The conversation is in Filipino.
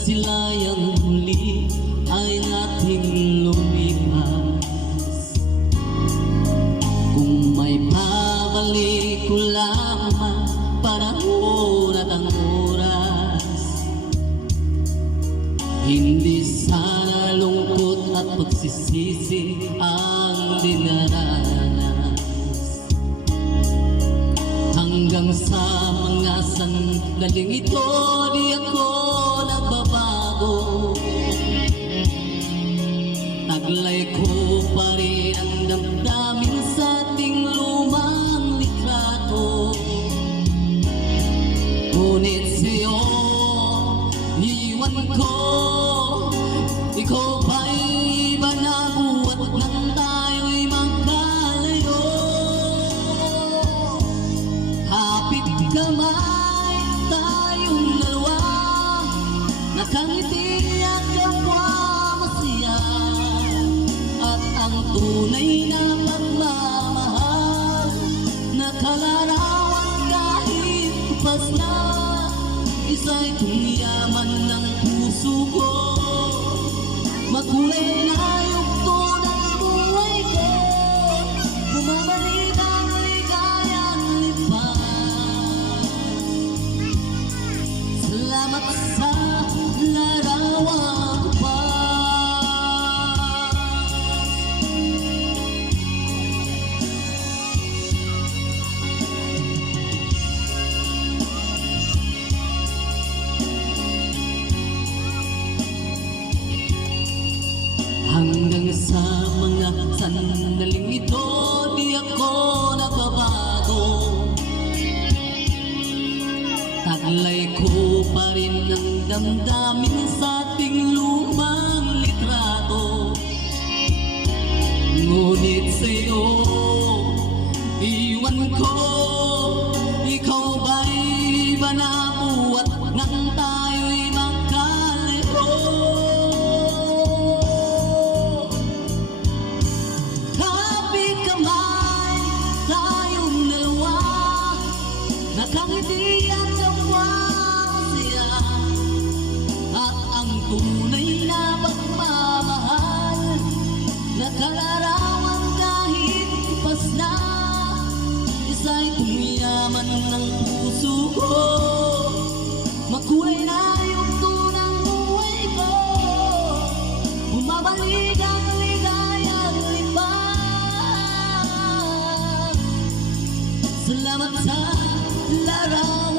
nagsilayang huli ay ating lumipas. Kung may babalik ko lamang panahon at ang oras, hindi sana lungkot at pagsisisi ang dinaranas. Hanggang sa mga sandaling ito, di ako nagbabago. Taglay ko pa rin ang damdamin sa ating lumang litrato. Ngunit sa'yo, iwan ko, ikaw ba'y iba na buhat nang tayo'y magkalayo? Hapit kamay tayong dalawa, nakangiti at kapwa masaya, at ang tunay na pagmamahal nakalarawan kahit kupas na. Isa'y yaman ng puso ko, makulay na yugto ng buhay ko, bumabalik ang ligayang lipas. Salamat sa larawan ko pa. Hanggang sa mga sandaling ito, di ako nagbabago. Taglay ko pa rin ang damdamin sa ating lumang litrato. Ngunit sa'yo, iwan ko, ikaw ba'y iba na buhat nang tayo'y magkalaro? Nakangiti at kapwa masaya, at ang tunay na pagmamahal nakalarawan kahit kupas na. Isa'y yaman ng puso ko, makulay na yugto ng buhay ko, bumabalik ang ligayang lipas. Salamat sa larawan.